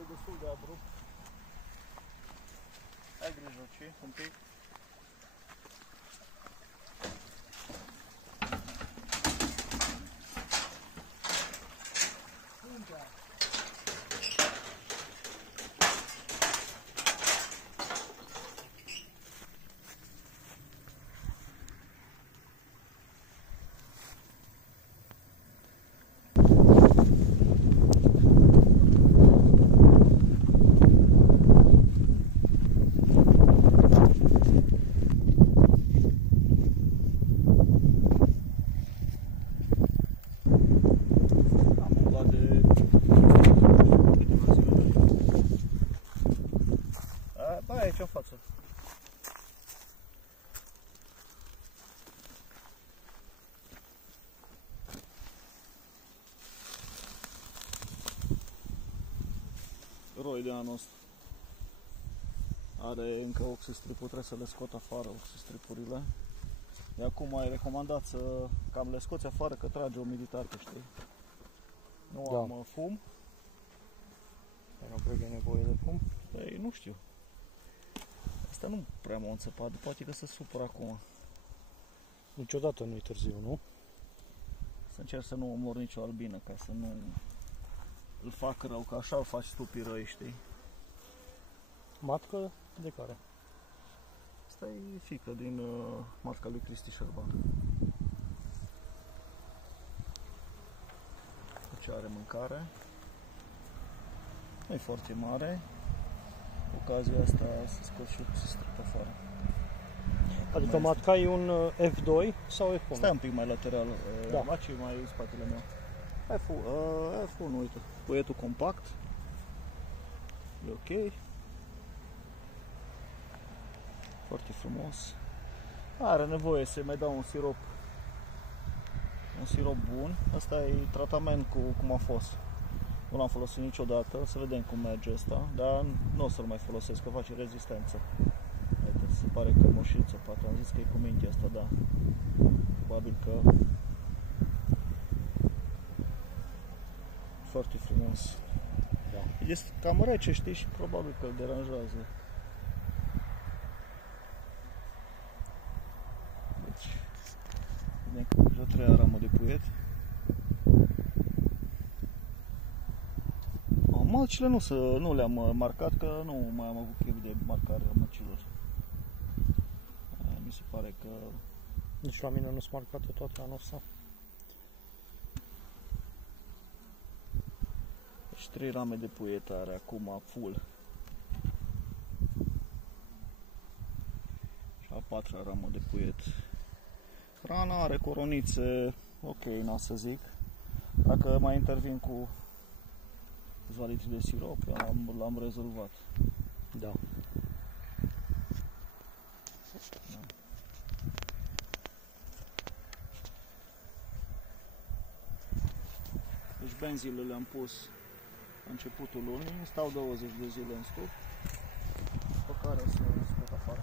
e destul de abrupt. Ai grijă, ce? Un pic. Aici în față. Roi de anul ăsta. Are încă oxystripul, trebuie să le scot afară oxystripurile. De acum ai recomandat să cam le scoți afară că trage umiditate, știi? Nu am fum. Nu cred că e nevoie de fum. Păi nu știu. Asta nu prea m-a înțepat, poate că se supără acum. Niciodată nu-i târziu, nu? Să încerc să nu omor nicio albină, ca să nu îl fac rău, că așa îl faci stupii răi, știi? Matcă de care? Asta e fică din matca lui Cristi Șerban. Ce are mâncare. Nu e foarte mare. Ocazia asta să scot și să strip afară. Adică matca e un F2 sau F1? Stai un pic mai lateral, da. Maci mai în spatele meu. F1, uite, puietul compact. E ok. Foarte frumos. Are nevoie să mai dau un sirop. Un sirop bun. Asta e tratament cu cum a fost. Nu l-am folosit niciodată, să vedem cum merge asta, dar nu o să-l mai folosesc, că face rezistență. Uite, se pare că moșiță, poate am zis că e cu mintea asta, da. Probabil că foarte frumos. Da. Este cam rece, știi, și probabil că îl deranjează. Deci, vedem că deja treia ramă de puiet. Măcile nu le-am marcat, că nu mai am avut chef de marcare a măcilor. Mi se pare că... Nici la mine nu sunt marcate toate anul ăsta. Deci 3 rame de puiet are acum full. Și a 4-a ramă de puiet. Rana are coronițe ok, n-am să zic. Dacă mai intervin cu câțiva litri de sirop, l-am rezolvat. Da. Deci benzile le-am pus la începutul lunii, stau 20 de zile în stup, pe care să scot afară.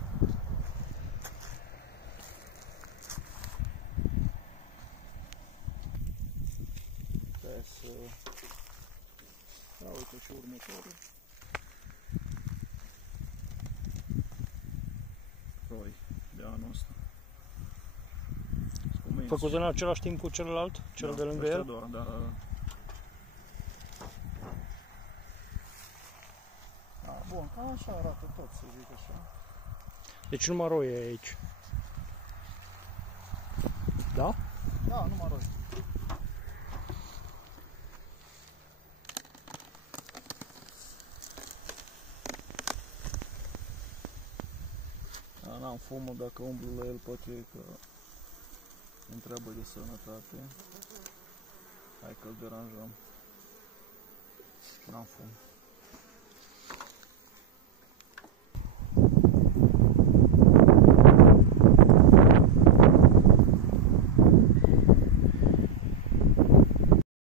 Trebuie să... Da, uite și următorul. Roi de anul ăsta. Făcut în același timp cu celălalt? Cel de lângă el? Doar, da. Bun, cam așa arată tot, să zic așa. Deci numai roi e aici. Da? Da, numai roi. N-am fumul, dacă umblu la el poate că întreabă de sănătate. Hai că-l deranjăm. N-am fum.